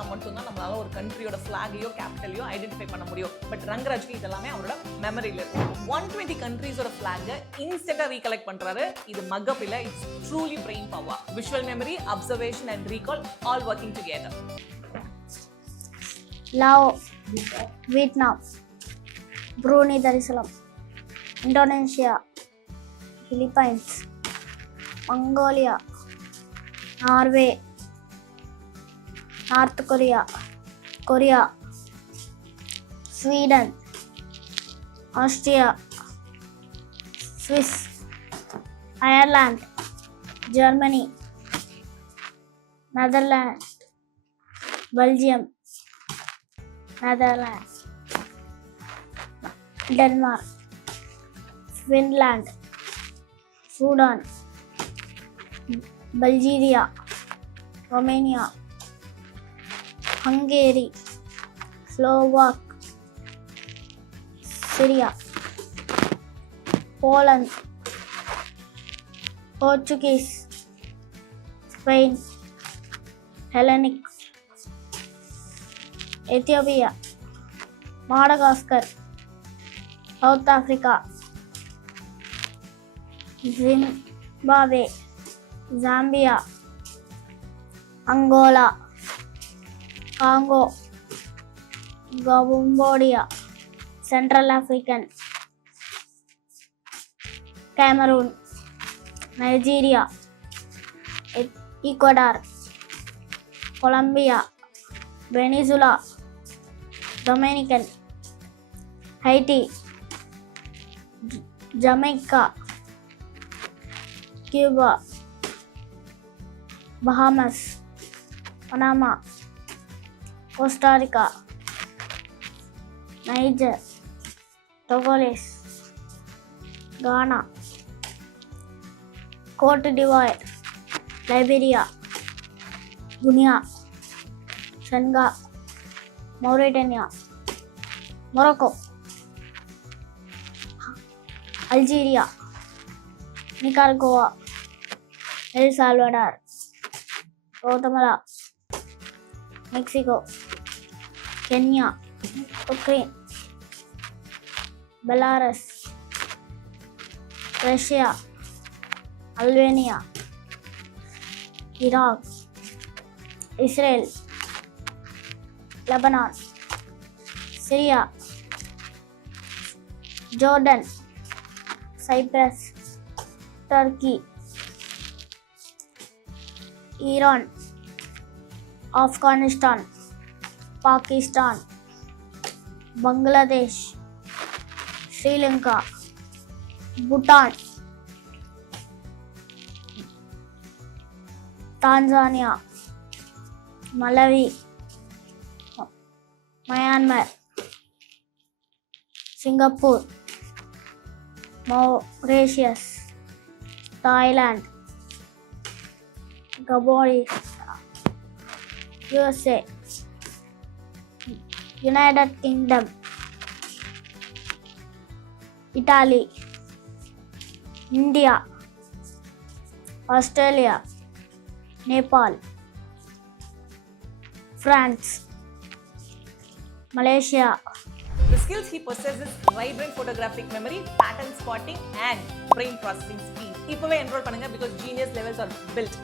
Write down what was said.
பண்ணா மட்டும் தான் நம்மளால ஒரு கண்ட்ரியோட ஃபிளாகையோ கேபிட்டலையோ ஐடென்டிஃபை பண்ண முடியும். பட் ரங்கராஜ்க்கு இதெல்லாமே அவரோட மெமரியில இருக்கு. 120 கண்ட்ரீஸோட ஃபிளாகை இன்ஸ்டன்ட்டா ரீகலெக்ட் பண்றாரு. இது மக்கப் இல்ல, it's truly brain power. Visual memory, observation and recall all working together. Laos, Vietnam, Brunei Darussalam, Indonesia, Philippines, Mongolia, Norway, North Korea, Sweden, Austria, Swiss, Ireland, Germany, Netherlands, Belgium, Netherlands, Denmark, Finland, Sudan, Bulgaria, Romania, Hungary, Slovak, Syria, Poland, Portuguese, Spain, Hellenic, Ethiopia, Madagascar, South Africa, Zimbabwe, Zambia, Angola, Congo, Cambodia, Central African, Cameroon, Nigeria, Ecuador, Colombia, Venezuela, Dominican, Haiti, Jamaica, Cuba, Bahamas, Panama, Costa Rica, Niger, Togolese, Ghana, Cote d'Ivoire, Liberia, Guinea, Senegal, Mauritania, Morocco, Algeria, Nicaragua, El Salvador, Guatemala, Mexico, Kenya, Ukraine, Belarus, Russia, Albania, Iraq, Israel, Lebanon, Syria, Jordan, Cyprus, Turkey, Iran, Afghanistan, Pakistan, Bangladesh, Sri Lanka, Bhutan, Tanzania, Malawi, Myanmar, Singapore, Mauritius, Thailand, Gabon, USA, United Kingdom, Italy, India, Australia, Nepal, France, Malaysia. The skills he possesses: vibrant photographic memory, pattern spotting and brain processing speed. இப்பவே enroll பண்ணுங்க because genius levels are built.